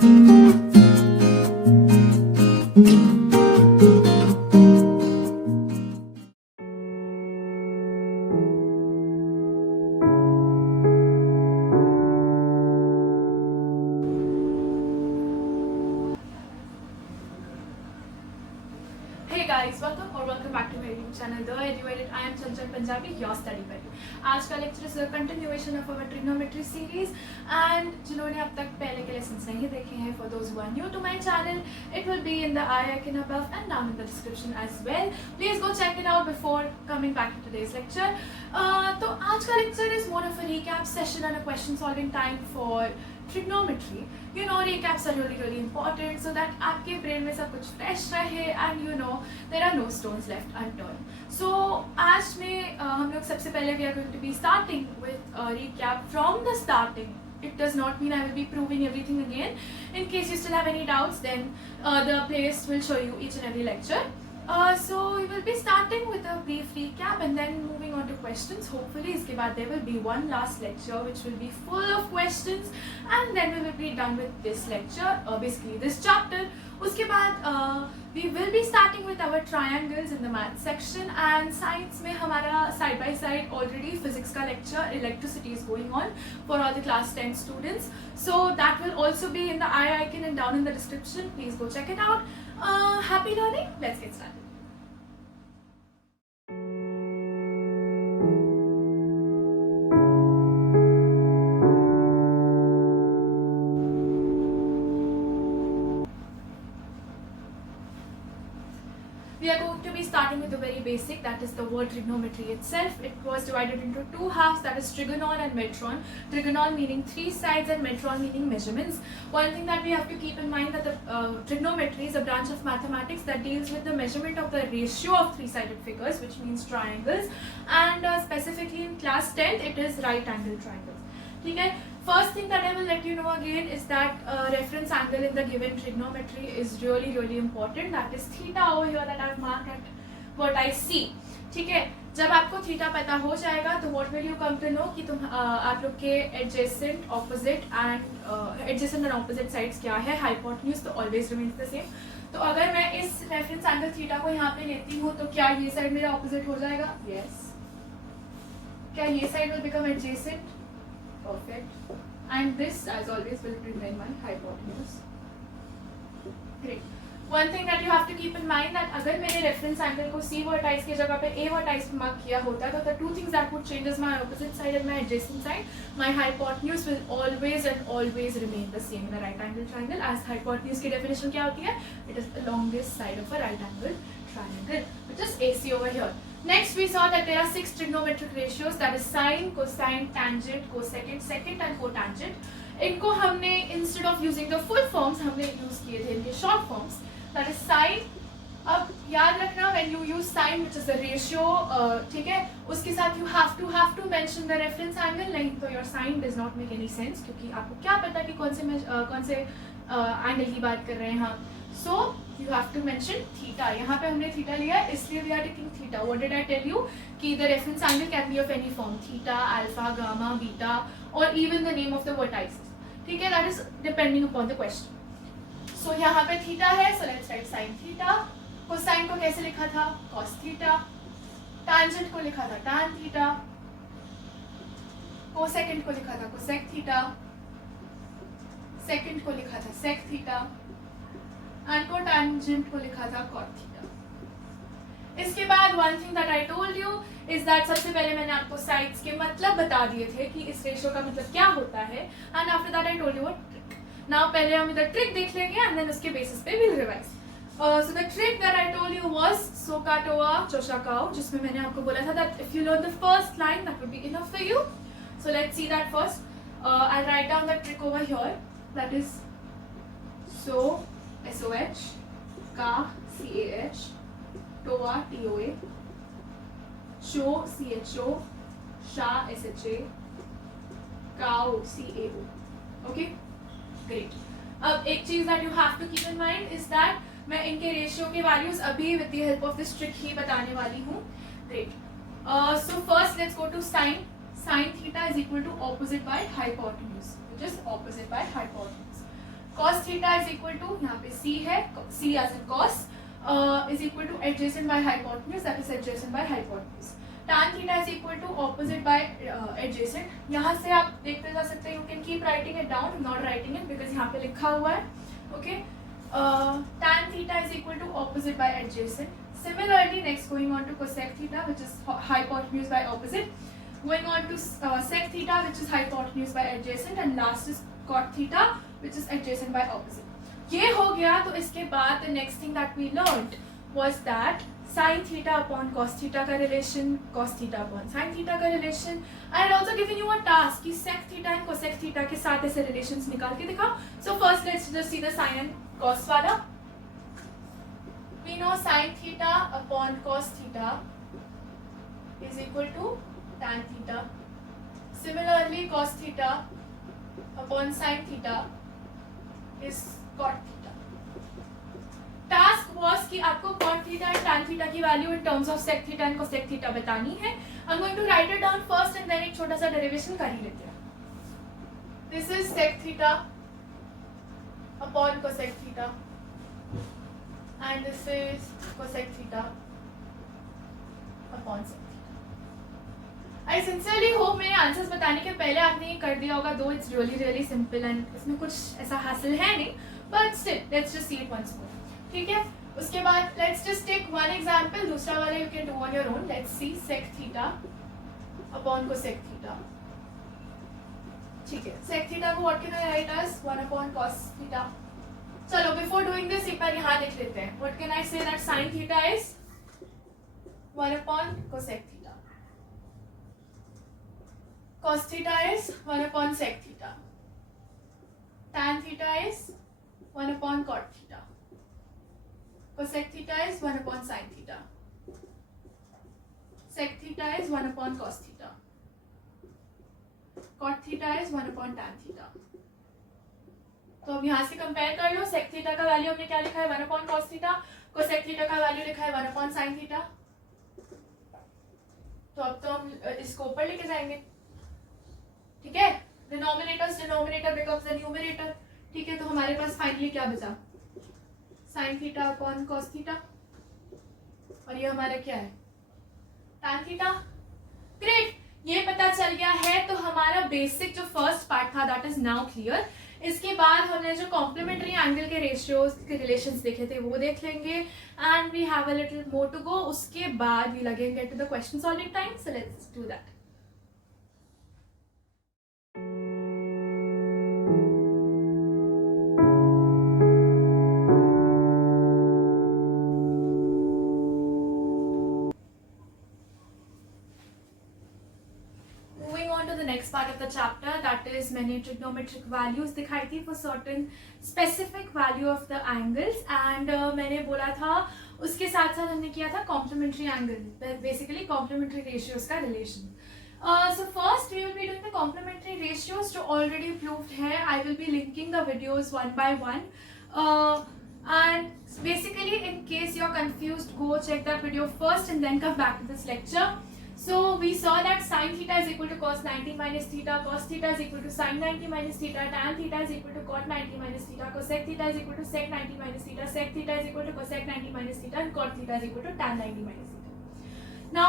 Hey guys, welcome back to my YouTube channel The Educated. I am Chanchal Punjabi, your study buddy. आज का lecture is continuation of our trigonometry series and जिन्होंने अब तक पहले के lessons नहीं देखे हैं, for those who are new to my channel, it will be in the I icon above and down in the description as well. Please go check it out before coming back to today's lecture. तो आज का lecture is more of a recap session and a question solving time for trigonometry. You know, recaps are really important so that आपके brain में सब कुछ fresh रहे and you know there are no stones left unturned. So आज में हम लोग सबसे पहले we are going to be starting with a recap from the starting. It does not mean I will be proving everything again. In case you still have any doubts, then the playlist will show you each and every lecture. So we will be starting with a brief recap and then moving on to questions. Hopefully इसके बाद there will be one last lecture which will be full of questions and then we will be done with this lecture, basically this chapter. उसके बाद we will be starting with our triangles in the math section and science में हमारा side by side already physics का lecture electricity is going on for all the class 10 students. So that will also be in the I icon and down in the description. Please go check it out. Happy learning. Let's get started. We are going to be starting with the very basic, that is the word trigonometry itself. It was divided into two halves, that is trigonal and metron. Trigonal meaning three sides and metron meaning measurements. One thing that we have to keep in mind that the trigonometry is a branch of mathematics that deals with the measurement of the ratio of three-sided figures, which means triangles, and specifically in class 10th it is right angle triangles. Okay? First thing that I will let you know again is that reference angle in the given trigonometry is really important. That is theta over here that I have marked at vertex C. ठीक है, जब आपको theta पता हो जाएगा तो what will you come to know कि तुम आप लोग के adjacent, opposite and opposite sides क्या है, hypotenuse तो always remains the same. तो अगर मैं इस reference angle थीटा को यहाँ पे लेती हूँ तो क्या ये side मेरा opposite हो जाएगा? Yes. क्या ये side will become adjacent? Perfect. And this as always will remain my hypotenuse. Great. One thing that you have to keep in mind that अगर मैंने reference angle को C vertex की जगह पे A vertex mark किया होता तो the two things that would change is my opposite side and my adjacent side. My hypotenuse will always remain the same in a right angle triangle. As hypotenuse की definition क्या होती है? It is the longest side of a right angle triangle, which is AC over here. Next we saw that there are 6 trigonometric ratios, that is sine, cosine, tangent, cosecant, secant and cotangent. इनको हमने instead of using the full forms हमने use किए थे इनके short forms. That is sine. अब याद रखना when you use sine which is the ratio, ठीक है, उसके साथ you have to mention the reference angle, नहीं तो your sine does not make any sense क्योंकि आपको क्या पता कि कौन से angle की बात कर रहे हैं हम. So you have to mention theta. यहाँ पे हमने theta लिया है इसलिए we are taking theta. What did I tell you? कि the reference angle can be of any form, theta, alpha, gamma, beta, or even the name of the vertices. ठीक है, that is depending upon the question. So यहाँ पे theta है, so let's write sin theta. Cosine को कैसे लिखा था? Cos theta. Tangent को लिखा था tan theta. Cosecant को लिखा था cosec theta. Secant को लिखा था sec theta. And cotangent को लिखा था cot theta. इसके बाद one thing that I told you is that सबसे पहले मैंने आपको sides के मतलब बता दिए थे कि इस रेशियो का मतलब क्या होता है, and after that I told you a trick. Now पहले हम इधर trick देख लेंगे and then उसके basis पे we'll revise. So the trick that I told you was SOHCAHTOA CHOSHAHCAHO, जिसमें मैंने आपको बोला था that if you learn the first line that would be enough for you. So let's see that first. I'll write down the trick over here. That is SOH, CAH, CAH, TOA, TOA, CHO, CHO, SHA, SHA, CAO, CAO. Okay, great. अब एक चीज that you have to keep in mind is that मैं इनके ratio के values अभी with the help of this trick ही बताने वाली हूँ. Great. So first let's go to sine. Sine theta is equal to opposite by hypotenuse, which is opposite by hypotenuse. Cos theta is equal to, यहाँ पे c है, c as in cos is equal to adjacent by hypotenuse, that is adjacent by hypotenuse. Tan theta is equal to opposite by adjacent. यहाँ से आप देखते जा सकते हैं, you can keep writing it down, not writing it because यहाँ पे लिखा हुआ है. Okay, tan theta is equal to opposite by adjacent. Similarly, next going on to cosec theta, which is hypotenuse by opposite. Going on to sec theta, which is hypotenuse by adjacent, and last is cot theta, which is adjacent by opposite. ये हो गया. तो इसके बाद the next thing that we learned was that sin theta upon cos theta का relation, cos theta upon sin theta का relation. I had also given you a task कि sec theta and cosec theta के साथ ऐसे relations निकाल के दिखाओ. So first let's just see the sin and cos वाला. We know sin theta upon cos theta is equal to tan theta. Similarly, cos theta upon sin theta is cot theta. Task was कि आपको cot theta and tan theta की value in terms of sec theta and cosec theta बतानी है. I'm going to write it down first and then एक छोटा सा derivation कर ही लेते हैं. This is sec theta upon cosec theta and this is cosec theta upon sec theta. I sincerely hope मेरे answers बताने के पहले आपने ये कर दिया होगा, though it's really simple and इसमें कुछ ऐसा हासिल है नहीं, but still let's just see it once more. ठीक है, उसके बाद let's just take one example, दूसरा वाला you can do on your own. Let's see sec theta upon cosec theta. ठीक है, sec theta को what can I write as 1 upon cos theta. चलो before doing this एक बार यहाँ लिख लेते हैं. What can I say that sin theta is 1 upon cosec theta. Cos theta is 1 upon sec theta. Tan theta is 1 upon cot theta. Cosec theta is 1 upon sin theta. Sec theta is 1 upon cos theta. Cot theta is 1 upon tan theta. तो अब यहाँ से compare कर लो. sec theta का value हमने क्या लिखा है 1 upon cos theta. cosec theta का वैल्यू लिखा है 1 upon sin theta. तो अब तो हम इसको ऊपर लेके जाएंगे. ठीक है, डिनोमिनेटर बिकम्स द न्यूमरेटर. ठीक है, तो हमारे पास फाइनली क्या बचा sin theta upon cos theta और ये हमारा क्या है tan थीटा. ग्रेट, ये पता चल गया है. तो हमारा बेसिक जो फर्स्ट पार्ट था दैट इज नाउ क्लियर. इसके बाद हमने जो कॉम्प्लीमेंट्री एंगल के रेशियोज के रिलेशंस देखे थे वो देख लेंगे and we have a little more to go. उसके बाद we again get to the question solving time. So let's do that. Next part of the chapter, that is मैंने trigonometric values दिखाई थी for certain specific value of the angles and मैंने बोला था उसके साथ साथ हमने किया था complementary angle, basically complementary ratios का relation. So first we will be doing the complementary ratios जो already proved है. I will be linking the videos one by one and basically in case you are confused, go check that video first and then come back to this lecture. So we saw that sin theta is equal to cos 90 minus theta, cos theta is equal to sin 90 minus theta, tan theta is equal to cot 90 minus theta, cosec theta is equal to sec 90 minus theta, sec theta is equal to cosec 90 minus theta and cot theta is equal to tan 90 minus theta. Now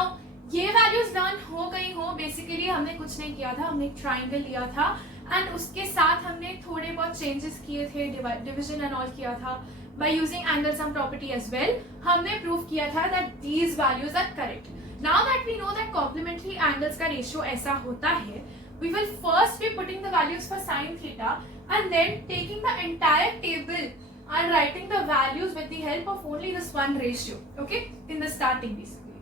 ये values learn हो गई हो. Basically हमने कुछ नहीं किया था, हमने एक ट्राइंगल लिया था एंड उसके साथ हमने थोड़े बहुत चेंजेस किए थे, डिविजन एंड ऑल किया था. By using angle sum property as well हमने प्रूव किया था that these values are correct. Now that we know that complementary angles का ratio ऐसा होता है, we will first be putting the values for sin theta and then taking the entire table and writing the values with the help of only this one ratio, okay, in the starting basically.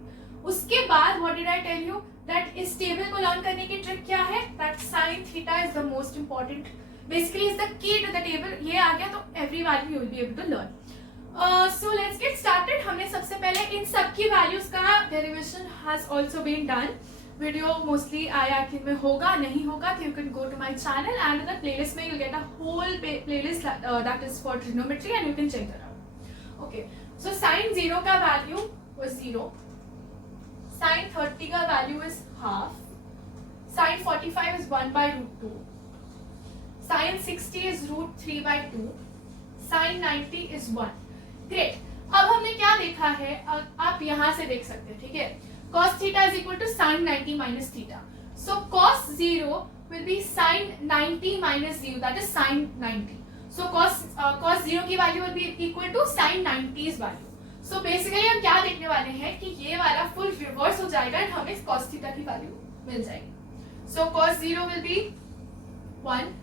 उसके बाद what did I tell you that इस table को learn करने की trick क्या है, that sin theta is the most important, basically is the key to the table. ये आ गया तो every value you will be able to learn. So let's get started. हमने सबसे पहले इन सब की वैल्यूज का derivation has also been done. Video mostly IIT में होगा, नहीं होगा तो you can go to my channel and in the playlist में you get a whole playlist that is for trigonometry and you can check that out. Okay, so sin 0 का value was 0, sin 30 का value is half, sin 45 is 1/√2, sin 60 is √3/2, sin 90 is 1. Great. अब हमने क्या देखा है, आप यहाँ से देख सकते हैं, ठीक है. cos theta is equal to sin 90 minus theta. So cos 0 will be sin 90 minus 0, that is sin 90. So cos 0 की value will be equal to sin 90's value. So basically हम क्या देखने वाले हैं कि ये वाला फुल रिवर्स हो जाएगा और हमें cos theta की वैल्यू मिल जाएगी. So cos 0 will be 1,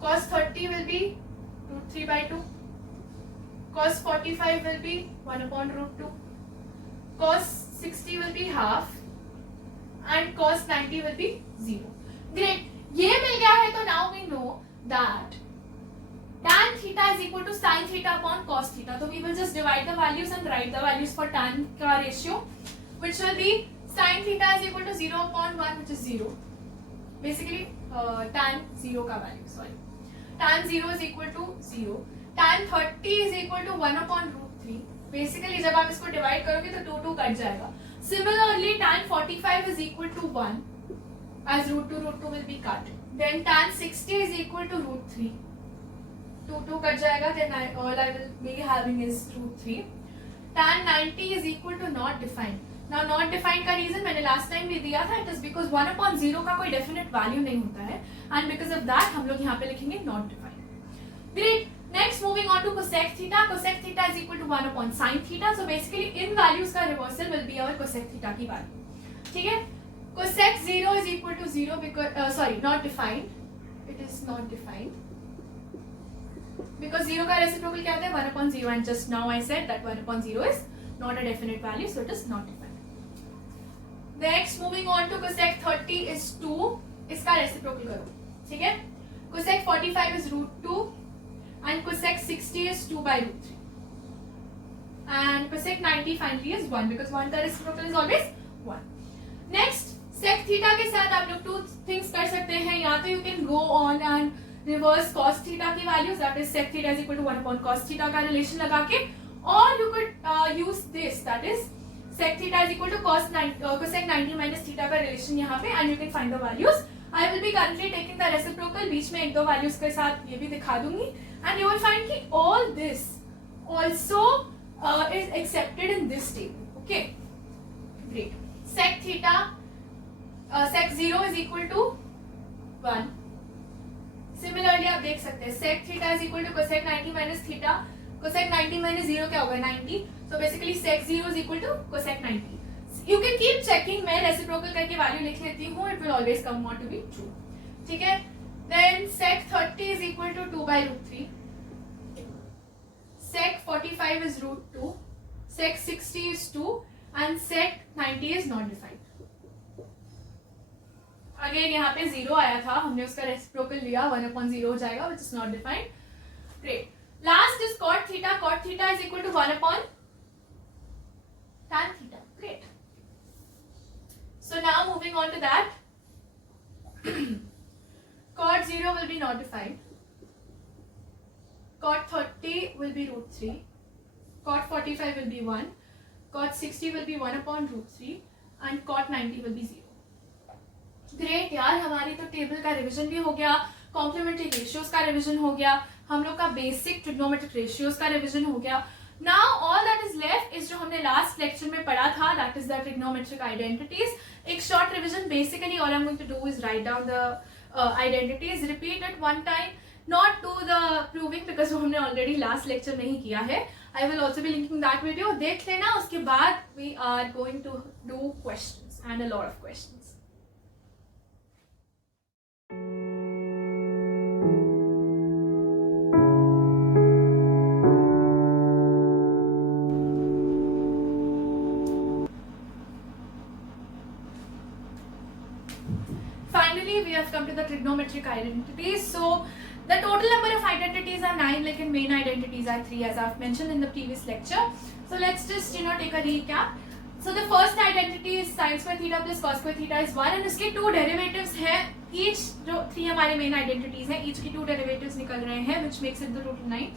cos 30 will be root 3 by 2, cos 45 will be 1 upon root 2, cos 60 will be half and cos 90 will be 0. Great. ये मिल गया है तो now we know that tan theta is equal to sin theta upon cos theta. So we will just divide the values and write the values for tan का ratio, which will be sin theta is equal to 0 upon 1, which is 0. Basically tan 0 का value, sorry. Tan 0 is equal to 0. Tan 30 is equal to 1 upon root 3. Basically जब आप इसको divide करोगे तो 2 cut जाएगा. Similarly tan 45 is equal to 1 as root 2 will be cut. Then tan 60 is equal to root 3. 2 cut जाएगा. Then all I will be having is root 3. Tan 90 is equal to not defined. Now not defined का reason मैंने last time भी दिया था. It is because 1 upon 0 का कोई definite value नहीं होता है and because of that हम लोग यहाँ पे लिखेंगे not defined. Great. Next, moving on to cosec theta. Cosec theta is equal to 1 upon sin theta. So basically, in values का reversal will be our cosec theta की value. ठीक है? Cosec 0 is equal to 0 because not defined. It is not defined because 0 का reciprocal क्या होता है 1 upon 0 and just now I said that 1 upon 0 is not a definite value, so it is not defined. Next, moving on to cosec 30 is 2. इसका reciprocal करो. ठीक है? Cosec 45 is root 2. And cosec 60 is 2 by root 3. And cosec 90 finally is 1 because 1 का reciprocal is always 1. Next, sec theta के साथ आप लोग 2 things कर सकते हैं. या तो you can go on and reverse cos theta की values, that is sec theta is equal to 1 upon cos theta का relation लगा के, or you could use this, that is sec theta is equal to cosec 90 minus theta का relation यहाँ पे, and you can find the values. I will be currently taking the reciprocal. बीच में 1-2 values के साथ ये भी दिखा दूंगी. And you will find कि all this also is accepted in this table. Okay, great. Sec theta, sec 0 is equal to 1. Similarly आप देख सकते हैं sec theta is equal to cosec 90 minus theta. Cosec 90 minus 0 क्या होगा 90. So basically sec 0 is equal to cosec 90. You can keep checking. मैं reciprocal करके value लिख लेती हूँ. It will always come out to be true. ठीक है? Then sec 30 is equal to 2 by root 3. Sec 45 is root 2. Sec 60 is 2. And sec 90 is not defined. Again यहाँ पे 0 आया था. हमने उसका reciprocal लिया. 1 upon 0 हो जाएगा, which is not defined. Great. Last is cot theta. Cot theta is equal to 1 upon tan theta. Great. So now moving on to that. Cot 0 will be not defined. Cot 30 will be root 3. Cot 45 will be 1. Cot 60 will be 1 upon root 3. And cot 90 will be 0. Great यार, हमारी तो table का revision भी हो गया, complementary ratios का revision हो गया, हम लोग का बेसिक ट्रिग्नोमेट्रिक रेशियोज का रिविजन हो गया. Now all that is left is जो हमने लास्ट लेक्चर में पढ़ा था, that is the trigonometric identities. एक short revision. Basically all I'm going to do is write down the identities, repeat it one time, not do the proving because वो हमने already last lecture में ही किया है. I will also be linking that video. देख लेना. उसके बाद we are going to do questions and a lot of questions. Finally, we have come to the trigonometric identities. So the total number of identities are 9, like in main identities are 3, as I've mentioned in the previous lecture. So let's just take a recap. So the first identity is sin square theta plus cos square theta is 1, and इसके 2 derivatives हैं. Each जो 3 हमारे main identities हैं, each की 2 derivatives निकल रहे हैं, which makes it the total 9.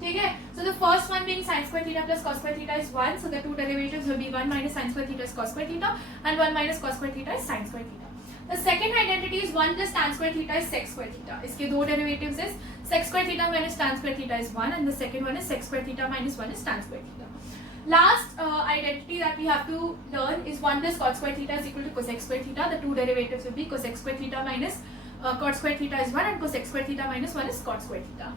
ठीक है? So the first one being sin square theta plus cos square theta is 1. So the 2 derivatives will be 1 minus sin square theta is cos square theta, and 1 minus cos square theta is sin square theta. The second identity is 1 plus tan square theta is sec square theta. इसके दो derivatives is sec square theta minus tan square theta is 1 and the second one is sec square theta minus 1 is tan square theta. Last identity that we have to learn is 1 plus cot square theta is equal to cosec square theta. The two derivatives will be cosec square theta minus cot square theta is 1 and cosec square theta minus 1 is cot square theta.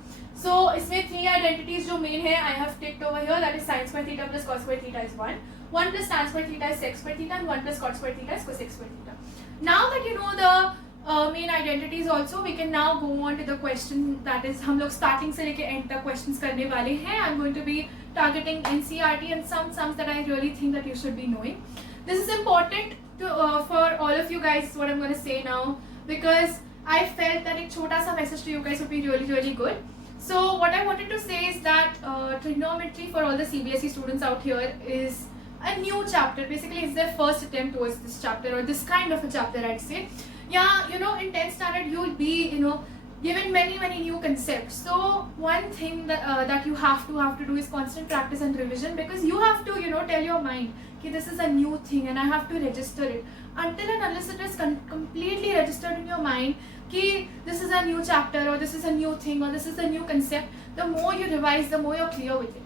So इसमें three identities जो main है I have ticked over here, that is sin square theta plus cos square theta is 1, 1 plus tan square theta is sec square theta and 1 plus cot square theta is cosec square theta. Now that you know the main identities also, we can now go on to the question that is हम लोग starting से लेके end तक questions करने वाले हैं. I'm going to be targeting NCERT and some sums that I really think that you should be knowing. This is important to for all of you guys, what I'm going to say now, because I felt that एक छोटा सा message to you guys would be really good. So what I wanted to say is that trigonometry for all the CBSE students out here is a new chapter. Basically it's their first attempt towards this chapter or this kind of a chapter, I'd say. Yeah, you know, in 10th standard you'll be, you know, given many new concepts. So one thing that that you have to do is constant practice and revision, because you have to, you know, tell your mind कि this is a new thing and I have to register it. Until and unless it is completely registered in your mind कि this is a new chapter or this is a new thing or this is a new concept, the more you revise, the more you're clear with it.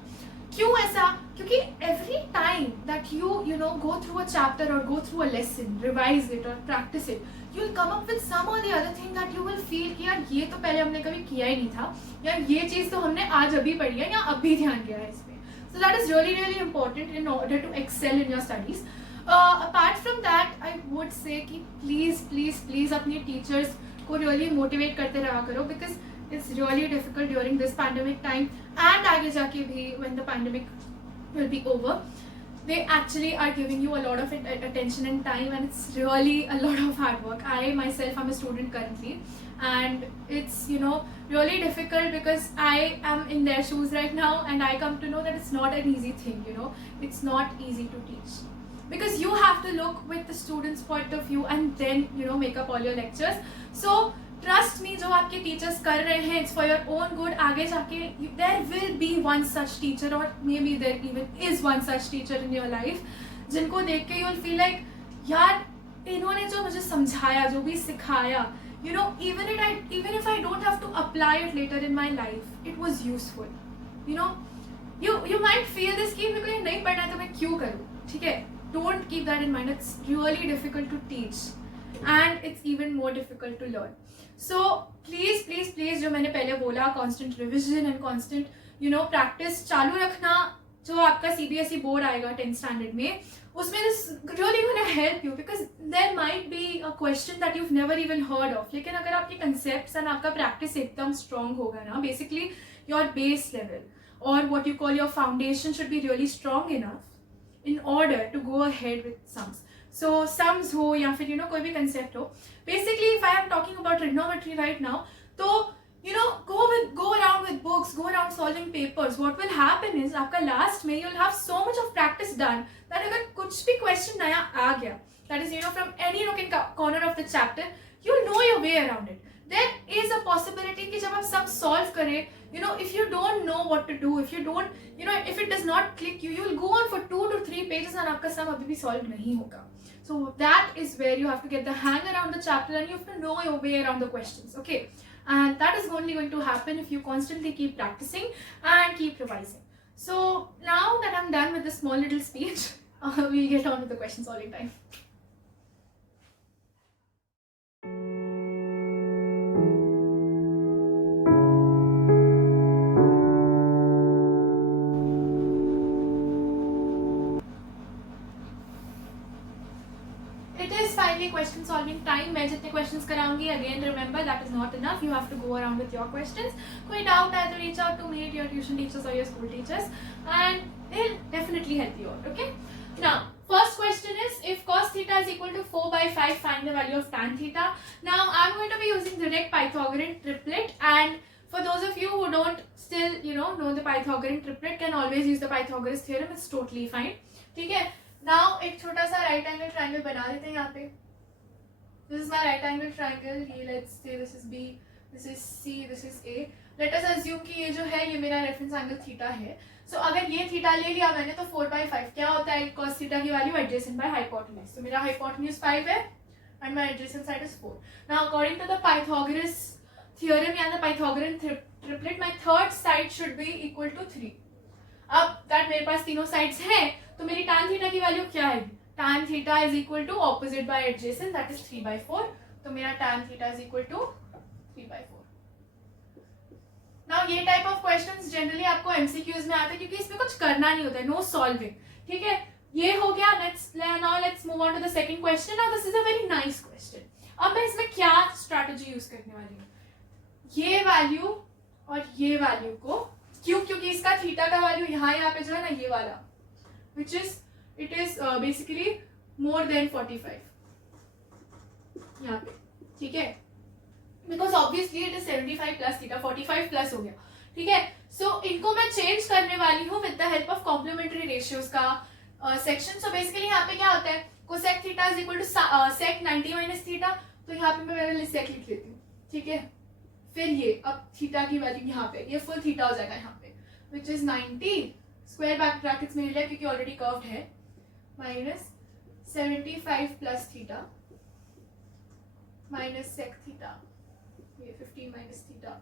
क्यों ऐसा? क्योंकि every time that you know go through a chapter or go through a lesson, revise it or practice it, you'll come up with some or the other thing that you will feel कि यार ये तो पहले हमने कभी किया ही नहीं था, या ये चीज़ तो हमने आज अभी पढ़ी है या अभी ध्यान दिया है इसमें. So that is really important in order to excel in your studies. Apart from that, I would say कि please अपने teachers को really motivate करते रहा करो, because it's really difficult during this pandemic time and आगे जाके भी when the pandemic will be over. They actually are giving you a lot of attention and time, and it's really a lot of hard work. I myself am a student currently, and it's, you know, really difficult because I am in their shoes right now, and I come to know that it's not an easy thing, you know. It's not easy to teach, because you have to look with the students' point of view and then, you know, make up all your lectures. So trust me, जो आपके teachers कर रहे हैं, it's for your own good. आगे जाके there will be one such teacher, or maybe there even is one such teacher in your life, जिनको देख के you'll feel like यार इन्होंने जो मुझे समझाया, जो भी सिखाया, you know, even if I don't have to apply it later in my life, it was useful. You know, you might feel this कि मेरे को ये नहीं पढ़ना है तो मैं क्यों करूँ, ठीक है? Don't keep that in mind. It's really difficult to teach, and it's even more difficult to learn. So please जो मैंने पहले बोला, constant revision and constant, you know, practice चालू रखना. जो आपका CBSE बोर्ड आएगा 10th standard में, उसमें this really gonna help you, because there might be a question that you've never even heard of. लेकिन अगर आपके concepts and आपका practice एकदम strong होगा ना, basically your base level or what you call your foundation should be really strong enough in order to go ahead with sums. So sums हो या फिर, you know, कोई भी concept हो, basically if I am talking about trigonometry right now, तो you know, go around with books, go around solving papers. What will happen is आपका last में you'll have so much of practice done that अगर कुछ भी question नया आ गया, that is, you know, from any nook and corner of the chapter, you'll know your way around it. There is a possibility कि जब आप sum solve करें, you know, if you don't know what to do, if you don't, you know, if it does not click you, you'll go on for 2 to 3 pages and आपका sum अभी भी solve नहीं होगा. So that is where you have to get the hang around the chapter, and you have to know your way around the questions, okay? And that is only going to happen if you constantly keep practicing and keep revising. So now that I'm done with this small little speech, we'll get on with the question solving time. Question solving time. मैं जितने questions कराऊंगी, again remember that is not enough. You have to go around with your questions. कोई doubt है तो reach out to me, your tuition teachers or your school teachers, and they'll definitely help you out. Okay. Now, first question is, if cos theta is equal to 4/5, find the value of tan theta. Now, I'm going to be using direct Pythagorean triplet, and for those of you who don't still, you know the Pythagorean triplet, can always use the Pythagoras theorem. It's totally fine. ठीक है. Now, एक छोटा सा right angle triangle बना देते हैं यहाँ पे. This is my right angle triangle. ये let's say this is B, this is C, this is A. Let us assume कि ये जो है ये मेरा reference angle theta है. So अगर ये theta ले लिया मैंने तो 4/5 क्या होता है? Cos theta की value adjacent by hypotenuse. तो मेरा hypotenuse 5 है, and my adjacent side is 4. Now according to the Pythagoras theorem या the Pythagorean triplet, my third side should be equal to 3. अब that मेरे पास तीनों sides हैं, तो मेरी tan theta की वैल्यू क्या है? Tan theta is equal to opposite by adjacent, that is 3/4. तो मेरा tan theta is equal to 3/4. Now ये type of questions generally आपको MCQs में आते हैं क्योंकि इसमें कुछ करना नहीं होता है, no solving. ठीक है, ये हो गया. Let's move on to the second question. Now this is a very nice question. अब मैं इसमें क्या strategy use करने वाली हूँ? ये वैल्यू और ये वैल्यू को क्योंकि इसका थीटा का वैल्यू यहाँ पे जो है ना, ये वाला which is it is basically more than 45 यहाँ पे. ठीक है, because obviously it is 75 plus theta, 45 plus हो गया. ठीक है, so इनको मैं चेंज करने वाली हूँ with the help of complementary ratios का सेक्शन. सो बेसिकली यहाँ पे क्या होता है, cosec theta is equal to sec 90 minus theta. तो यहाँ पे मैं पहले sec लिख लेती हूँ. ठीक है, फिर ये अब थीटा की वैल्यू यहाँ पे, ये फुल थीटा हो जाएगा यहाँ पे, विच इज 90 स्क्वायर ब्रैकेट्स में ले लिया क्योंकि ऑलरेडी कर्व्ड है, minus 75 plus theta minus sec theta, ये 15 माइनस थीटा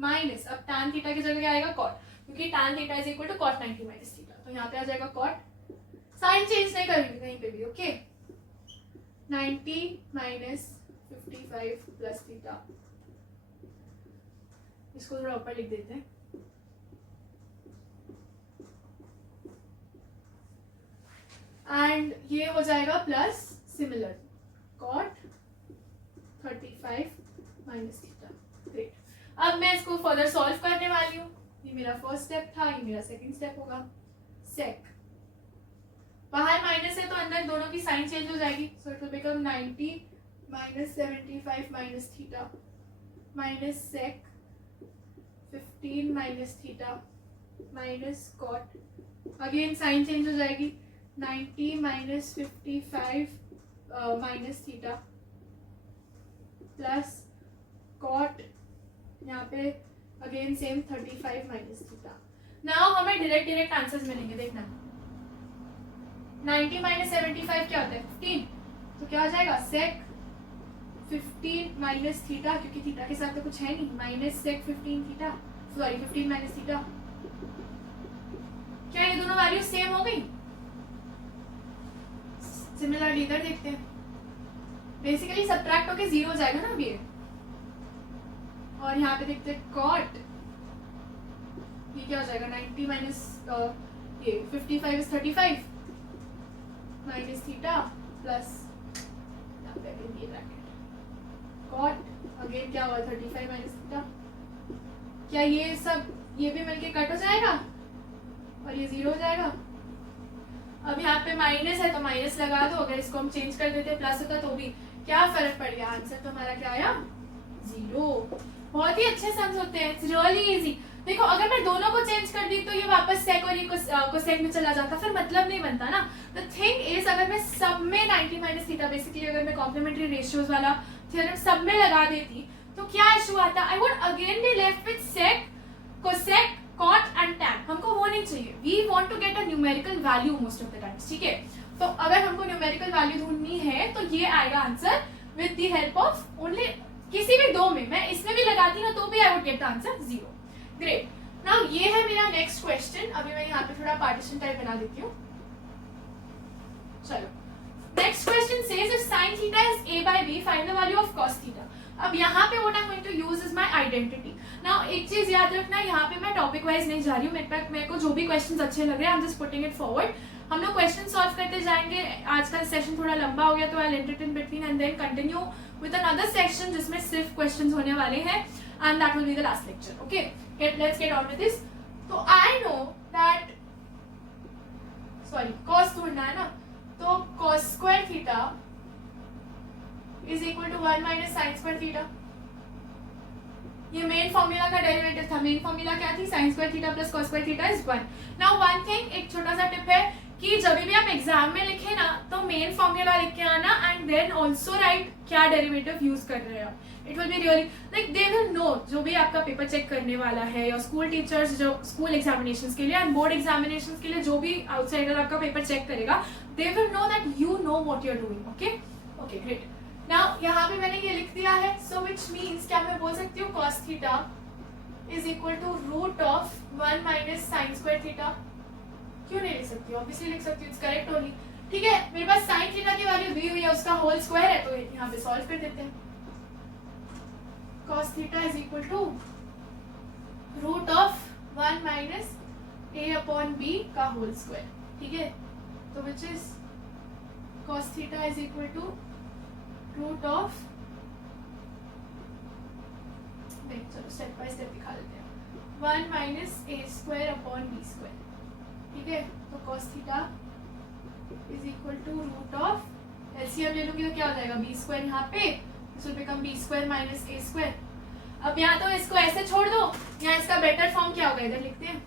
माइनस, अब tan थीटा की जगह क्या आएगा, cot, क्योंकि tan theta is equal to cot 90 minus theta. तो यहाँ पे आ जाएगा cot, साइन चेंज नहीं करेंगे कहीं पे भी. ओके, 90 माइनस 55 प्लस थीटा, इसको थोड़ा ऊपर लिख देते हैं. एंड ये हो जाएगा plus similar cot 35 minus theta. Great. अब मैं इसको फर्दर सॉल्व करने वाली हूँ. ये मेरा फर्स्ट स्टेप था, ये मेरा सेकंड स्टेप होगा. sec, बाहर माइनस है तो अंदर दोनों की साइन चेंज हो जाएगी. So it will become 90 minus 75 minus theta minus sec 15 minus theta minus cot, again sine change हो जाएगी. 90 minus 55 minus theta plus cot, यहाँ पे again same 35 minus theta. Now हमें डायरेक्ट आंसर्स मिलेंगे. देखना, 90 माइनस 75 क्या होता है, 15. तो क्या हो जाएगा, sec 15 माइनस थीटा, क्योंकि थीटा के साथ तो कुछ है नहीं, minus sec 15 theta, sorry 15 minus theta. क्या ये दोनों वैल्यू सेम हो गई? सिमिलरली इधर देखते हैं. बेसिकली सब्ट्रैक्ट होके 0 हो जाएगा ना अब ये. और यहाँ पे देखते हैं cot, ये क्या हो जाएगा, 90 माइनस ये 55 इज 35 माइनस थीटा प्लस यहाँ पे ये ब्रैकेट cot, अगेन क्या हुआ 35 माइनस थीटा. क्या ये सब ये भी मिलके कट हो जाएगा और ये 0 हो जाएगा. अब यहाँ पे माइनस है तो माइनस लगा दो. अगर इसको हम चेंज कर देते प्लस होता तो भी क्या फर्क पड़ गया, आंसर तो हमारा क्या आया, 0. बहुत ही अच्छे सम्स होते हैं, इट्स रियली इजी. देखो अगर मैं दोनों को चेंज कर दी तो ये वापस sec और ये cosec में चला जाता, फिर मतलब नहीं बनता ना. द थिंग इज अगर मैं सब में 90 माइनस थीटा, बेसिकली अगर मैं कॉम्प्लीमेंट्री रेशियोज वाला थ्योरम सब में लगा देती तो क्या इशू आता, I would again be left with sec, cosec, cot and tan. हमको वो नहीं चाहिए. We want to get a numerical value most of the times. ठीक है, तो अगर हमको न्यूमेरिकल वैल्यू ढूंढनी है तो ये आएगा answer with the help of only किसी भी दो में. मैं इसमें भी लगाती ना तो भी I would get the answer 0. Great. Now ये है मेरा नेक्स्ट क्वेश्चन. अभी मैं यहाँ पे थोड़ा पार्टीशन टाइप बना देती हूँ. चलो, next question says if sin theta is a by b, find the value of cos theta. अब यहाँ पे what I am going to use is my identity. Now एक चीज याद रखना, यहाँ पे मैं टॉपिक वाइज नहीं जा रही हूँ. मेरे को जो भी क्वेश्चंस अच्छे लग रहे हैं I am just putting it forward. हम लोग क्वेश्चन सॉल्व करते जाएंगे. आज का सेशन थोड़ा लंबा हो गया तो I end in between and then continue with another section जिसमें सिर्फ क्वेश्चंस होने वाले हैं and that will be the last lecture. Okay, let's get on with this. तो I know that, sorry cos ढूंढना है ना, तो cos square theta is equal to 1 minus sin square theta. ये मेन फॉर्मूला का डेरिवेटिव था. Main formula क्या थी, sin square theta plus cos square theta is 1. Now one thing, एक छोटा सा टिप है कि जब भी आप एग्जाम में लिखे ना तो मेन फॉर्मूला लिख के आना एंड देन ऑल्सो राइट क्या डेरिवेटिव यूज कर रहे हो. It will be really like they will know, जो भी आपका पेपर चेक करने वाला है या स्कूल टीचर्स जो स्कूल एग्जामिनेशंस के लिए एंड बोर्ड एग्जामिनेशंस के लिए जो भी आउटसाइडर आपका पेपर चेक करेगा, they will know that you know what you are doing. Okay great. Now यहाँ पे मैंने ये लिख दिया है, सो विच मीन्स क्या मैं बोल सकती हूँ cos theta is equal to root of 1 minus sine square theta. क्यों नहीं लिख सकती हूँ? ऑब्वियसली लिख सकती हूँ, इट्स करेक्ट ओनली. ठीक है, मेरे पास साइन थीटा की वैल्यू दी हुई है, उसका होल स्क्वायर है, तो यहाँ पे सॉल्व कर देते हैं. cos theta is equal to root of 1 minus a upon b का होल स्क्वायर. ठीक है, तो which is cos theta is equal to root of, चलो स्टेप बाय स्टेप दिखा देते हैं, 1 minus a square upon b square. ठीक है, तो cos theta is equal to root of, LCM ले लूंगी तो क्या हो जाएगा, b स्क्वायर यहाँ पे, this will become b square minus a square. अब यहाँ तो इसको ऐसे छोड़ दो, यहाँ इसका बेटर फॉर्म क्या होगा, इधर लिखते हैं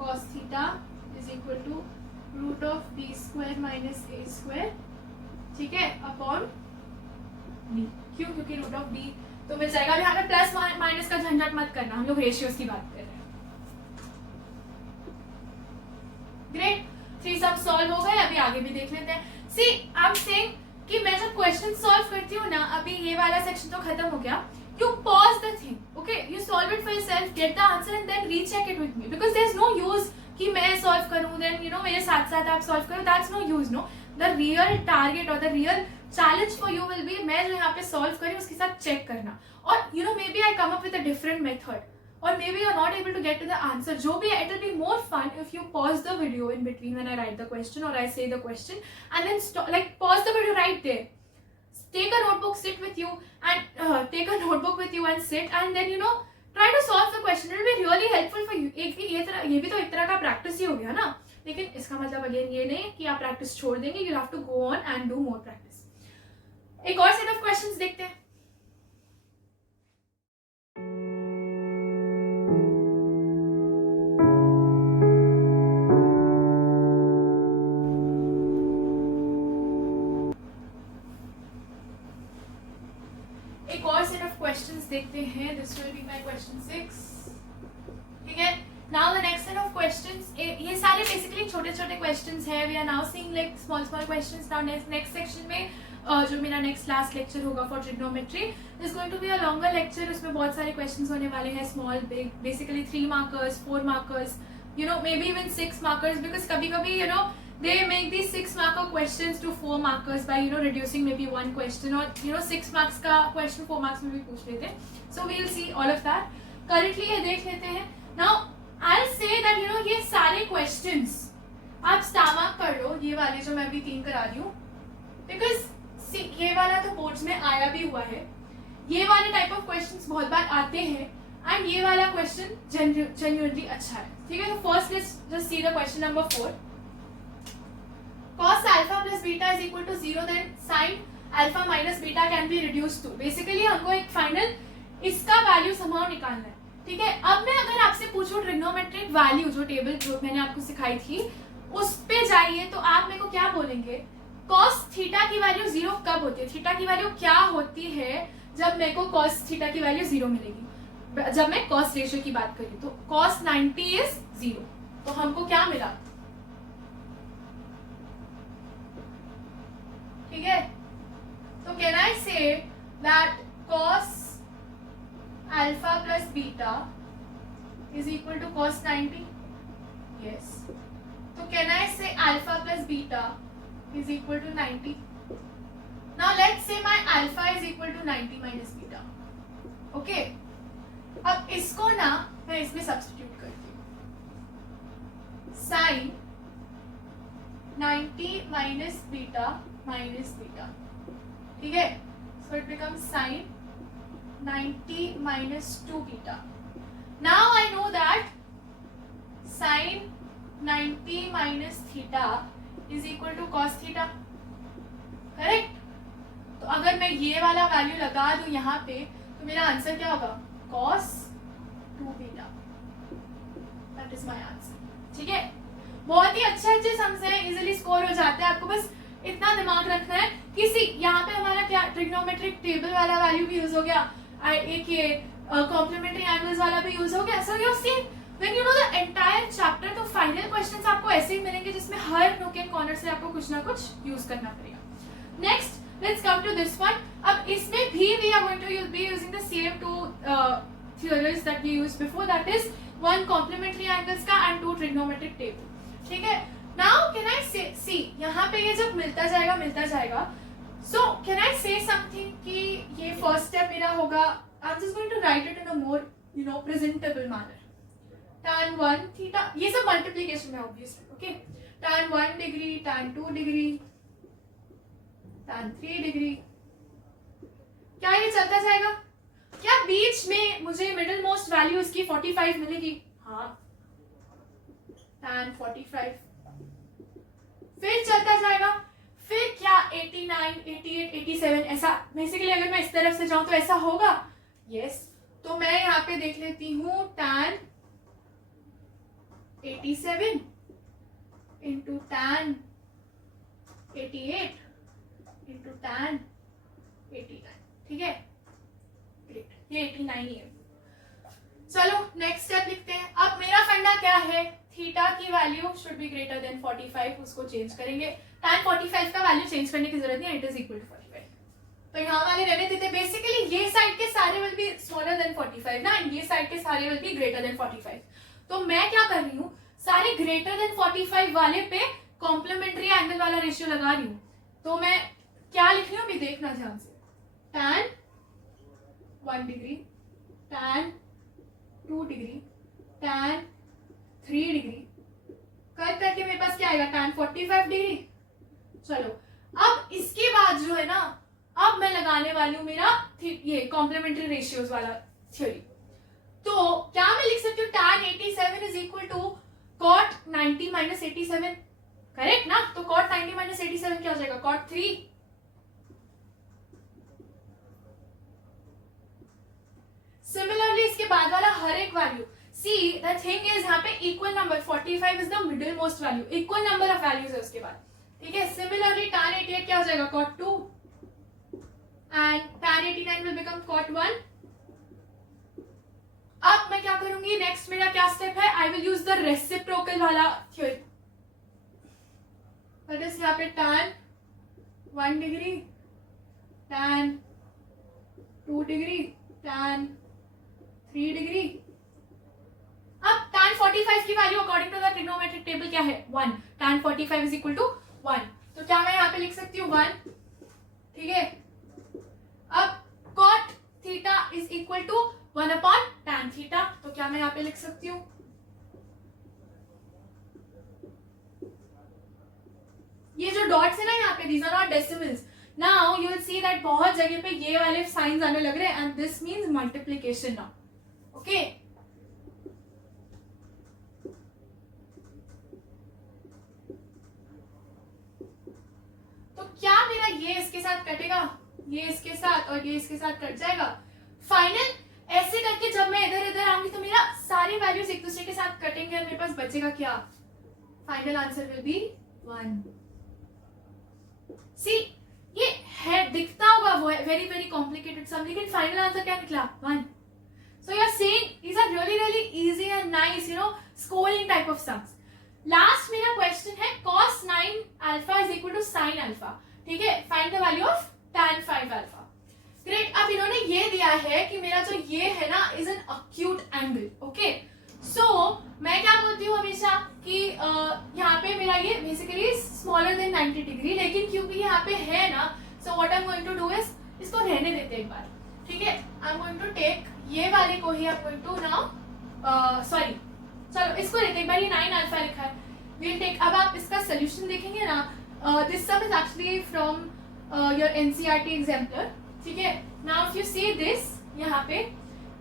cos theta is equal to root of b square minus a square. ठीक है, अपॉन b. क्यों? क्योंकि रूट ऑफ b तो मिल जाएगा. अब यहाँ पे प्लस माइनस का झंझट मत करना, हम लोग रेशियोज की बात कर रहे हैं. ग्रेट, 3 सम सॉल्व हो गए. अभी आगे भी देख लेते हैं. सी आई एम सेइंग कि मैं जब क्वेश्चन सॉल्व करती हूँ ना, अभी ये वाला सेक्शन तो खत्म हो गया, you pause the thing, okay, you solve it for yourself, get the answer and then recheck it with me, because there is no use कि मैं सॉल्व करूं देन यू नो मेरे साथ साथ आप सॉल्व करो, that's no use. No, the real target और the real challenge for you will be, मैं जो यहाँ पे सॉल्व करी उसके साथ चेक करना. और you know maybe I come up with a different method, or maybe you're not able to get to the answer. जो भी it will be more fun if you pause the video in between when I write the question or I say the question and then stop, like pause the video right there. Take a notebook, sit with you and take a notebook with you and sit and then you know try to solve the question. It will be really helpful for you. ये भी तो एक तरह का practice ही हो गया ना. लेकिन इसका मतलब अगेन ये नहीं कि आप practice छोड़ देंगे. You have to go on and do more practice. एक और set of questions देखते हैं. देखते हैं. This will be my question 6. ठीक है, now the next set of questions, ये सारे बेसिकली छोटे छोटे क्वेश्चंस हैं. We are now seeing like small small questions. Now next section में जो मेरा नेक्स्ट लास्ट लेक्चर होगा for trigonometry is going to be a longer lecture. उसमें बहुत सारे क्वेश्चंस होने वाले हैं, small big, basically 3 markers, 4 markers, you know may be even 6 markers, because कभी कभी you know they make these 6 marker questions to 4 markers by you know reducing maybe one question, or you know 6 marks का question 4 marks में भी पूछ लेते हैं. So we'll see all of that. Currently ये देख लेते हैं. Now I'll say that you know ये सारे questions आप स्टार मार्क कर लो, ये वाले जो मैं अभी 3 करा रही हूँ, because see ये वाला तो बोर्ड्स में आया भी हुआ है, ये वाले टाइप ऑफ क्वेश्चंस बहुत बार आते हैं एंड ये वाला क्वेश्चन जेन्युइनली अच्छा है. ठीक है, तो first let's just see the question number 4. cos alpha plus beta is equal to 0, then sin alpha minus beta can be reduced to. Basically हमको एक फाइनल इसका वैल्यू somehow निकालना है. ठीक है, अब मैं अगर आपसे पूछूं ट्रिग्नोमेट्रिक वैल्यू, जो टेबल जो मैंने आपको सिखाई थी उस पे जाइए, तो आप मेरे को क्या बोलेंगे, cos थीटा की वैल्यू 0 कब होती है, थीटा की वैल्यू क्या होती है जब मेरे को cos थीटा की वैल्यू 0 मिलेगी. जब मैं cos रेशियो की बात करी तो cos 90 इज 0, तो हमको क्या मिला. ठीक है, तो can I say that cos alpha plus beta is equal to cos 90? Yes. So can I say alpha plus beta is equal to 90? Now let's say my alpha is equal to 90 minus beta. Okay. अब इसको ना मैं इसमें substitute करती हूँ. sin 90 minus beta minus beta. ठीक है, so it becomes sin 90 minus 2 beta. Now I know that sin 90 minus theta is equal to cos theta. Correct? तो अगर मैं ये वाला वैल्यू लगा दूं यहाँ पे, तो मेरा आंसर क्या होगा, cos 2 beta. That is my answer. ठीक है, बहुत ही अच्छे अच्छे सम्स हैं, इजीली स्कोर हो जाते हैं. आपको बस इतना दिमाग रखना है कि सी यहाँ पे हमारा क्या ट्रिग्नोमेट्रिक टेबल वाला वैल्यू भी यूज हो गया, एक ये कॉम्प्लीमेंट्री एंगल्स वाला भी यूज हो गया. So you see when you know the entire chapter, तो फाइनल क्वेश्चंस आपको ऐसे ही मिलेंगे जिसमें हर नोक एंड कॉर्नर से आपको कुछ ना कुछ यूज करना पड़ेगा. Next let's come to this one. अब इसमें भी we are going to be using the same two theorems that we used before, that is one complementary angles का and two trigonometric table. ठीक है. Now can I say, see यहाँ पे ये जब मिलता जाएगा, so can I say something कि ये first step मेरा होगा, I'm just going to write it in a more presentable manner. Tan 1 theta, ये सब multiplication में obviously, okay. Tan 1 degree, tan 2 degree, tan 3 degree. क्या ये चलता जाएगा? क्या बीच में मुझे मिडिल मोस्ट वैल्यू इसकी 45 मिलेगी? हाँ, tan 45. फिर चलता जाएगा, फिर क्या 89, 88, 87 ऐसा. बेसिकली अगर मैं इस तरफ से जाऊं तो ऐसा होगा. यस, तो मैं यहाँ पे देख लेती हूँ tan 87 into tan 88 into tan 89. ठीक है, ये 89 ही है. चलो नेक्स्ट स्टेप लिखते हैं. अब मेरा फंडा क्या है? थीटा की value should be greater than 45. उसको चेंज करेंगे. tan 45 का वैल्यू चेंज करने की जरूरत नहीं, इट इज इक्वल टू 45. तो यहाँ वाले रहने देते. बेसिकली ये साइड के सारे विल बी स्मॉलर देन 45 ना, एंड ये साइड के सारे विल बी ग्रेटर देन 45. तो मैं क्या कर रही हूँ, सारे ग्रेटर देन 45 वाले पे कॉम्प्लीमेंट्री एंगल वाला रेशियो लगा रही हूँ. तो मैं क्या लिख रही हूँ अभी देखना ध्यान से. tan 1 degree, tan 2 degree, tan 3 degree कर करके मेरे पास क्या आएगा? tan 45 degree. चलो अब इसके बाद जो है ना, अब मैं लगाने वाली हूं मेरा ये कॉम्प्लीमेंट्री रेशियोज वाला थ्योरी. तो क्या मैं लिख सकती हूँ tan 87 is equal to cot 90 माइनस 87. करेक्ट ना? तो cot 90 माइनस 87 क्या हो जाएगा? cot 3. सिमिलरली इसके बाद वाला हर एक value, see the thing is यहाँ पे equal number 45 is the middle most value, equal number of values है उसके बाद. ठीक है. सिमिलरली tan 88 क्या हो जाएगा? cot 2 and tan 89 will become cot 1. अब मैं क्या करूंगी? नेक्स्ट मेरा क्या स्टेप है? I will use the reciprocal वाला थ्योरी. दैट इज यहाँ पे tan 1 degree, tan 2 degree, tan 3 degree. अब tan 45 की value according to the trigonometric table क्या है? 1. tan 45 is equal to 1. तो क्या मैं यहाँ पे लिख सकती हूँ 1. ठीक है. अब cot theta is equal to 1 upon tan theta. तो क्या मैं यहाँ पे लिख सकती हूँ? ये जो डॉट्स है ना यहाँ पे, these are not decimals. Now you will see that बहुत जगह पे ये वाले साइंस आने लग रहे हैं, and this means multiplication now. Okay? तो क्या मेरा ये इसके साथ कटेगा, ये इसके साथ और ये इसके साथ कट जाएगा. फाइनल ऐसे करके जब मैं इधर इधर आऊंगी तो मेरा सारी वैल्यूज एक दूसरे के साथ कटेंगे और मेरे पास बचेगा क्या? Final answer will be 1. सी ये है, दिखता होगा वो वेरी वेरी कॉम्प्लिकेटेड सम, लेकिन फाइनल आंसर क्या निकला? 1. So you are seeing these are really easy and nice, scoring type of sums. Last मेरा क्वेश्चन है cos 9 alpha is equal to sin alpha. ठीक है. Find the value of tan 5 alpha. Great. अब इन्होंने ये दिया है कि मेरा जो ये है ना is an acute angle. Okay. So मैं क्या बोलती हूँ हमेशा कि यहाँ पे मेरा ये बेसिकली स्मॉलर देन 90 डिग्री, लेकिन क्योंकि यहाँ पे है ना, so what I'm going to do is इसको रहने देते एक बार. ठीक है. I'm going to take ये वाले को ही I'm going to now sorry चलो इसको लेते एक बार. ये 9 अल्फा लिखा है. we'll take, अब आप इसका सोल्यूशन देखेंगे ना, this some is actually from your NCERT exemplar. ठीक है. Now if you see this यहाँ पे,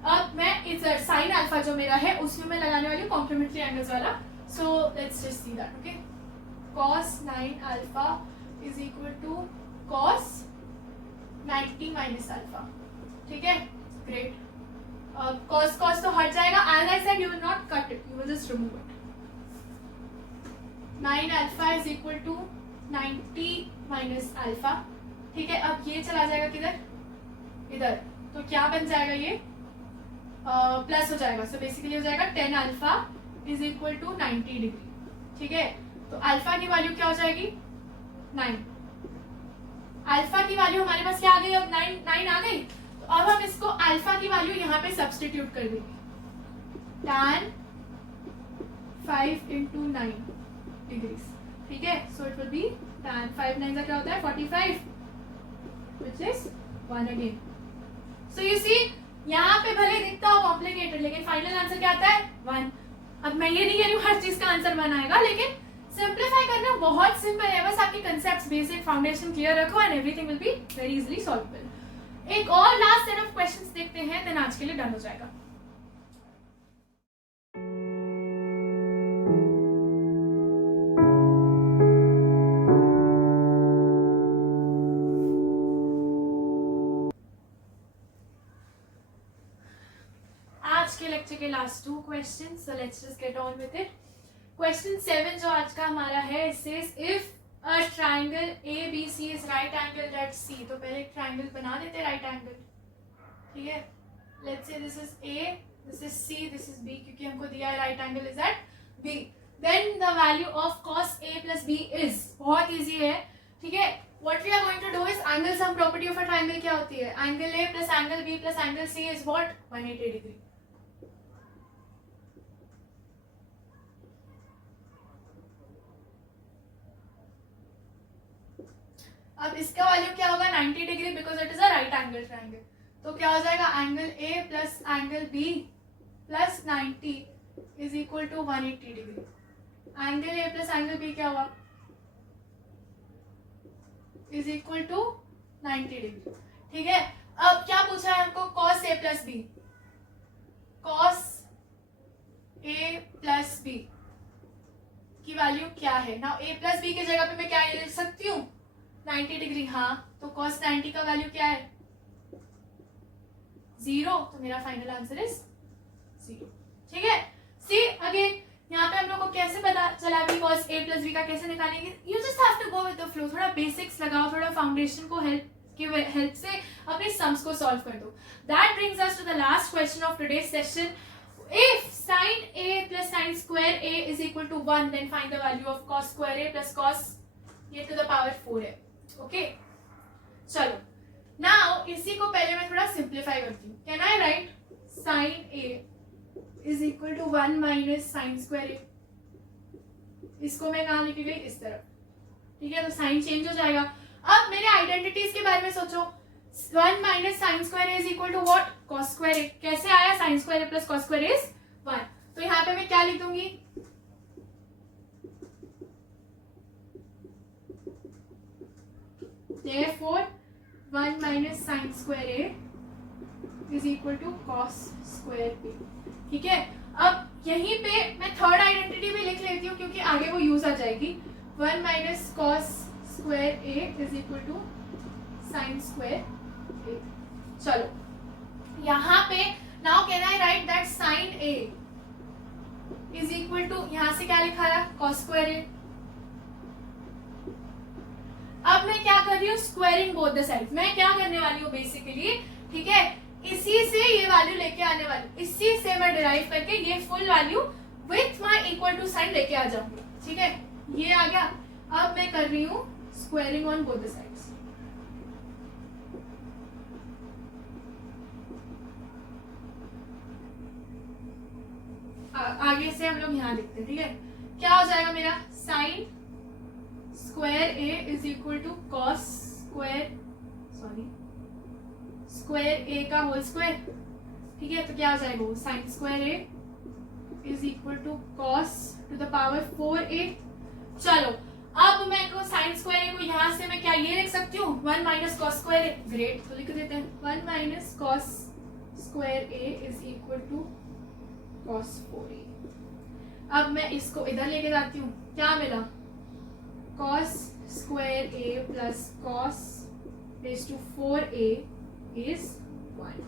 अब मैं इस साइन अल्फा जो मेरा है उसमें मैं लगाने वाली हूँ कॉम्प्लीमेंट्री एंगल्स वाला. So let's just see that. Okay. cos 9 alpha is equal to cos 90 माइनस अल्फा. ठीक है. ग्रेट. cos तो हट जाएगा. as I said you will not cut it, you will just remove it. 9 alpha is equal to 90 माइनस alpha, ठीक है। अब ये चला जाएगा किधर, इधर, तो क्या बन जाएगा ये प्लस हो जाएगा, सो बेसिकली हो जाएगा 10 alpha is equal to 90 degree, ठीक है। तो अल्फा की वैल्यू क्या हो जाएगी 9, अल्फा की वैल्यू हमारे पास क्या आ गई, अब 9 आ गई। तो अब हम इसको अल्फा की वैल्यू यहाँ पे सब्स्टिट्यूट कर देंगे, tan 5 into 9 डिग्रीज, ठीक है। So it will B tan 5 9 का क्या होता है 45, which is 1 again. So you see, यहाँ पे भले दिखता हो कॉम्प्लिकेटेड, लेकिन फाइनल आंसर क्या आता है 1. अब मैं ये नहीं कह रही हूँ हर चीज का आंसर 1 आएगा, लेकिन सिंप्लीफाई करना बहुत सिंपल है, बस आपके कंसेप्ट्स बेसिक फाउंडेशन क्लियर रखो and everything will be very easily solvable. एक और लास्ट सेट ऑफ क्वेश्चंस देखते हैं, देन आज के लिए डन हो जाएगा। के last 2 question, so let's just get on with it. Question 7 जो आज का हमारा है, it says if a triangle ABC is right angle at C, तो पहले एक ट्रायंगल बना देते राइट एंगल, ठीक है। Let's say this is A, this is C, this is B, क्योंकि हमको दिया है right angle is at B। Then the value of cos A plus B is, बहुत इजी है, ठीक है। What we are going to do is angle sum property of a triangle क्या होती है, angle A plus angle B plus angle C is what 180 degree. अब इसका value क्या होगा 90 degree, because it is a right angle triangle, तो क्या हो जाएगा angle A plus angle B plus 90 is equal to 180 degree. Angle A plus angle B क्या हुआ इज इक्वल टू 90 डिग्री, ठीक है। अब क्या पूछा है हमको, cos A plus B, cos A plus B की वैल्यू क्या है। नाउ A प्लस B की जगह पे मैं क्या लिख सकती हूँ 90 डिग्री, हाँ, तो cos 90 का वैल्यू क्या है 0, तो मेरा फाइनल आंसर इज 0, ठीक है। सी अगेन, यहाँ पे हम लोग को कैसे पता चला कि cos A प्लस B का कैसे निकालेंगे, you just have to go with the flow, थोड़ा बेसिक्स लगाओ, थोड़ा फाउंडेशन को हेल्प से अपने सम्स को सॉल्व कर दो। That brings us to the last question of today's session. If sin A plus sin square A is equal to 1, then find the value of cos square A plus cos ये to the power 4 है, okay. चलो, now इसी को पहले मैं थोड़ा simplify करती हूँ। Can I right sin A is equal to 1 minus sin square A, इसको मैं कहाँ लिखी गई इस तरफ, ठीक है, तो साइन चेंज हो जाएगा। अब मेरे आइडेंटिटीज के बारे में सोचो, 1 minus sin square A is equal to what cos square A, कैसे आया sin square A plus cos square A is 1, तो यहाँ पे मैं क्या लिख दूंगी therefore 1 minus sin square A is equal to cos square A, ठीक है। अब यहीं पे मैं थर्ड आइडेंटिटी भी लिख लेती हूँ क्योंकि आगे वो यूज आ जाएगी, 1 minus cos square A is equal to sin square A। चलो यहाँ पे now can I right that sin A is equal to, यहाँ से क्या लिखा है cos square A। अब मैं क्या कर रही हूँ स्क्वायरिंग बोथ द साइड, मैं क्या करने वाली हूँ बेसिकली, ठीक है, इसी से ये वैल्यू लेके आने वाली, इसी से मैं डिराइव करके ये full value with my equal to sine लेके आ जाऊंगी, ठीक है, ये आ गया। अब मैं कर रही हूँ squaring on both the sides, आगे से हम लोग यहाँ लिखते हैं, ठीक है। क्या हो जाएगा मेरा sine square A is equal to cos square A का होल स्क्वायर, ठीक है, तो क्या हो जाएगा वो sine square A is equal to cos to the power 4A। चलो अब मैं को साइन स्क्वायर A को यहाँ से मैं क्या ये लिख सकती हूँ 1 minus cos square A, great, तो लिख देते हैं 1 minus cos square A is equal to cos 4A। अब मैं इसको इधर लेके जाती हूँ, क्या मिला cos square A plus cos raised to 4A is 1।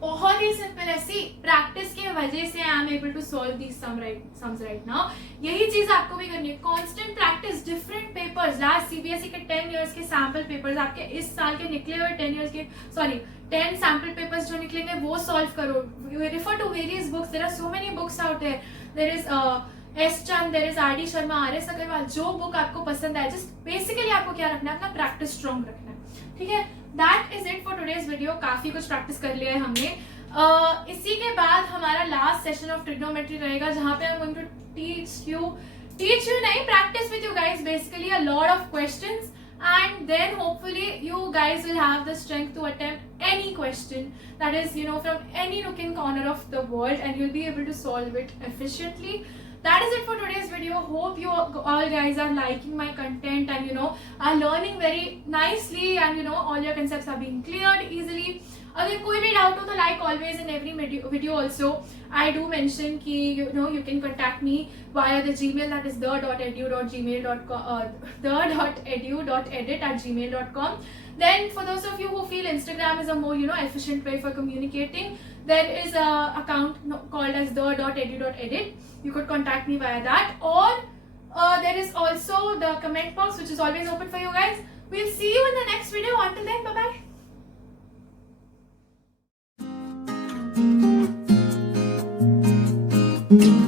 बहुत ही सिंपल है. सी प्रैक्टिस की वजह से I am able to solve these sums right now. यही चीज आपको भी करनी है, constant practice. Different papers, last CBSE के 10 इयर्स के सैम्पल पेपर्स, आपके इस साल के निकले हुए 10 सैम्पल पेपर्स जो निकलेंगे वो सॉल्व करो. Refer to various books, there are so many books out है. There is S Chand, there is R D. Sharma, R S. Agarwal. जो बुक आपको पसंद आए, जस्ट बेसिकली आपको क्या रखना है, अपना प्रैक्टिस स्ट्रॉन्ग रखना है. ठीक है, that is it for today's video. काफी कुछ प्रैक्टिस कर लिया है हमने. इसी के बाद हमारा लास्ट सेशन ऑफ ट्रिग्नोमेट्री रहेगा, जहां पे हम गोइंग टू teach you नहीं, practice with you guys basically a lot of questions, and then hopefully you guys will have the strength to attempt any question that is, you know, from any nook and corner of the world, and you'll be able to solve it efficiently. That is it for today's video. Hope you all guys are liking my content and, you know, are learning very nicely, and, you know, all your concepts are being cleared easily. अगर कोई भी doubt हो तो like always in every video also I do mention कि you know you can contact me via the Gmail, that is the.edu.gmail.edit@gmail.com. Then for those of you who feel Instagram is a more, you know, efficient way for communicating, there is a account called as the.edu.edit. You could contact me via that, or there is also the comment box which is always open for you guys. We'll see you in the next video. Until then, bye bye. Thank you.